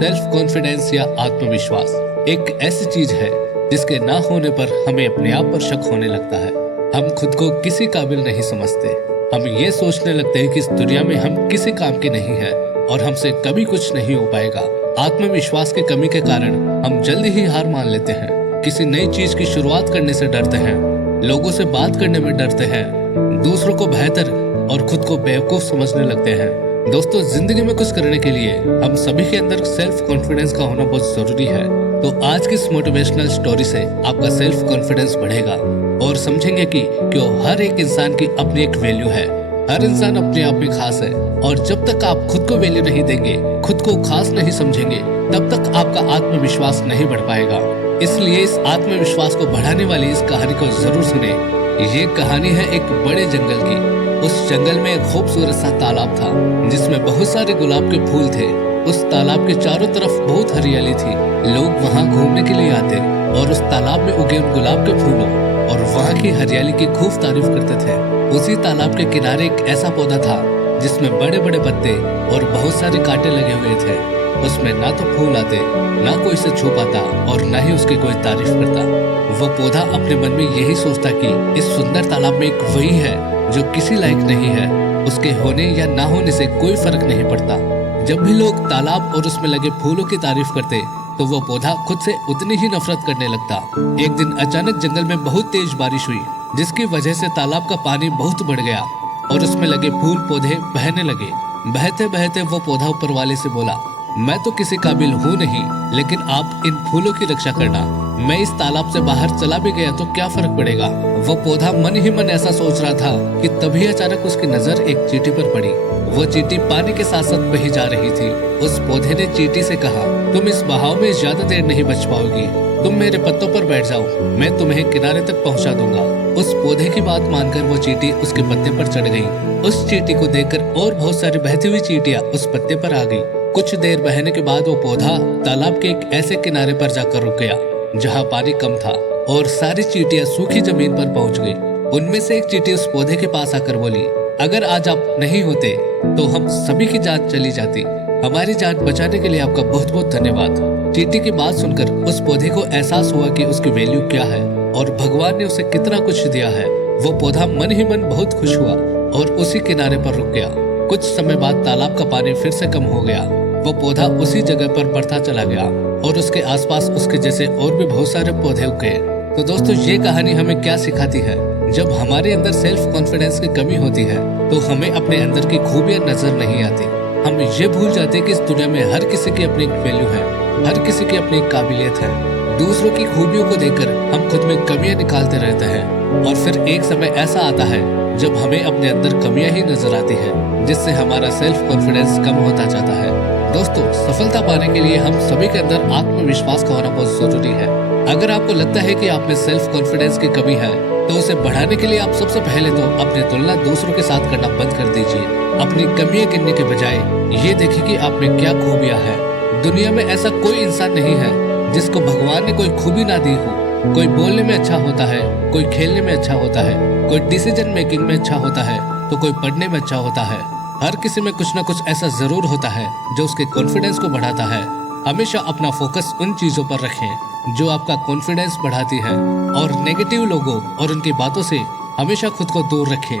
Self confidence या आत्मविश्वास एक ऐसी चीज है जिसके ना होने पर हमें अपने आप पर शक होने लगता है। हम खुद को किसी काबिल नहीं समझते। हम ये सोचने लगते हैं कि इस दुनिया में हम किसी काम के नहीं हैं और हमसे कभी कुछ नहीं हो पाएगा। आत्मविश्वास की कमी के कारण हम जल्दी ही हार मान लेते हैं। किसी नई चीज की शुरुआत करने से डरते हैं, लोगों से बात करने में डरते हैं, दूसरों को बेहतर और खुद को बेवकूफ समझने लगते हैं। दोस्तों, जिंदगी में कुछ करने के लिए हम सभी के अंदर सेल्फ कॉन्फिडेंस का होना बहुत जरूरी है। तो आज की इस मोटिवेशनल स्टोरी से आपका सेल्फ कॉन्फिडेंस बढ़ेगा और समझेंगे कि क्यों हर एक इंसान की अपनी एक वैल्यू है। हर इंसान अपने आप में खास है और जब तक आप खुद को वैल्यू नहीं देंगे, खुद को खास नहीं समझेंगे, तब तक आपका आत्मविश्वास नहीं बढ़ पाएगा। इसलिए इस आत्मविश्वास को बढ़ाने वाली इस कहानी को जरूर सुने। ये कहानी है एक बड़े जंगल की। उस जंगल में एक खूबसूरत सा तालाब था जिसमें बहुत सारे गुलाब के फूल थे। उस तालाब के चारों तरफ बहुत हरियाली थी। लोग वहाँ घूमने के लिए आते और उस तालाब में उगे उन गुलाब के फूलों और वहाँ की हरियाली की खूब तारीफ करते थे। उसी तालाब के किनारे एक ऐसा पौधा था जिसमें बड़े बड़े पत्ते और बहुत सारे कांटे लगे हुए थे। उसमें ना तो फूल आते, ना कोई से छू पाता और ना ही उसकी कोई तारीफ करता। वो पौधा अपने मन में यही सोचता कि इस सुंदर तालाब में एक वही है जो किसी लायक नहीं है। उसके होने या ना होने से कोई फर्क नहीं पड़ता। जब भी लोग तालाब और उसमें लगे फूलों की तारीफ करते तो वो पौधा खुद से उतनी ही नफरत करने लगता। एक दिन अचानक जंगल में बहुत तेज बारिश हुई, जिसकी वजह से तालाब का पानी बहुत बढ़ गया और उसमें लगे फूल पौधे बहने लगे। बहते बहते वो पौधा ऊपर वाले से बोला, मैं तो किसी काबिल हूँ नहीं, लेकिन आप इन फूलों की रक्षा करना। मैं इस तालाब से बाहर चला भी गया तो क्या फर्क पड़ेगा। वो पौधा मन ही मन ऐसा सोच रहा था कि तभी अचानक उसकी नजर एक चींटी पर पड़ी। वो चींटी पानी के साथ साथ बही जा रही थी। उस पौधे ने चींटी से कहा, तुम इस बहाव में ज्यादा देर नहीं बच पाओगी, तुम मेरे पत्तों पर बैठ जाओ, मैं तुम्हें किनारे तक पहुंचा दूंगा। उस पौधे की बात मानकर वो चींटी उसके पत्ते पर चढ़ गई। उस चींटी को देखकर और बहुत सारी बहती हुई चींटियां उस पत्ते पर आ गई। कुछ देर बहने के बाद वो पौधा तालाब के एक ऐसे किनारे पर जाकर रुक गया जहाँ पानी कम था और सारी चींटियां सूखी जमीन पर पहुंच गई। उनमें से एक चींटी उस पौधे के पास आकर बोली, अगर आज आप नहीं होते तो हम सभी की जान चली जाती। हमारी जान बचाने के लिए आपका बहुत बहुत धन्यवाद। चींटी की बात सुनकर उस पौधे को एहसास हुआ कि उसकी वैल्यू क्या है और भगवान ने उसे कितना कुछ दिया है। वो पौधा मन ही मन बहुत खुश हुआ और उसी किनारे पर रुक गया। कुछ समय बाद तालाब का पानी फिर से कम हो गया। वो पौधा उसी जगह पर बढ़ता चला गया और उसके आसपास उसके जैसे और भी बहुत सारे पौधे उग गए। तो दोस्तों, ये कहानी हमें क्या सिखाती है? जब हमारे अंदर सेल्फ कॉन्फिडेंस की कमी होती है तो हमें अपने अंदर की खूबियां नजर नहीं आती। हम ये भूल जाते हैं कि इस दुनिया में हर किसी की अपनी एक वैल्यू है, हर किसी की अपनी एक काबिलियत है। दूसरों की खूबियों को देखकर हम खुद में कमियां निकालते रहते हैं और फिर एक समय ऐसा आता है जब हमें अपने अंदर कमियां ही नजर आती है, जिससे हमारा सेल्फ कॉन्फिडेंस कम होता जाता है। दोस्तों, सफलता पाने के लिए हम सभी के अंदर आत्मविश्वास का होना बहुत जरूरी है। अगर आपको लगता है कि आप में सेल्फ कॉन्फिडेंस की कमी है तो उसे बढ़ाने के लिए आप सबसे पहले तो अपनी तुलना दूसरों के साथ करना बंद कर दीजिए। अपनी कमियां गिनने के बजाय ये देखिए कि आप में क्या खूबियां हैं। दुनिया में ऐसा कोई इंसान नहीं है जिसको भगवान ने कोई खूबी ना दी हो। कोई बोलने में अच्छा होता है, कोई खेलने में अच्छा होता है, कोई डिसीजन मेकिंग में अच्छा होता है तो कोई पढ़ने में अच्छा होता है। हर किसी में कुछ न कुछ ऐसा जरूर होता है जो उसके कॉन्फिडेंस को बढ़ाता है। हमेशा अपना फोकस उन चीजों पर रखें जो आपका कॉन्फिडेंस बढ़ाती है और नेगेटिव लोगों और उनकी बातों से हमेशा खुद को दूर रखें।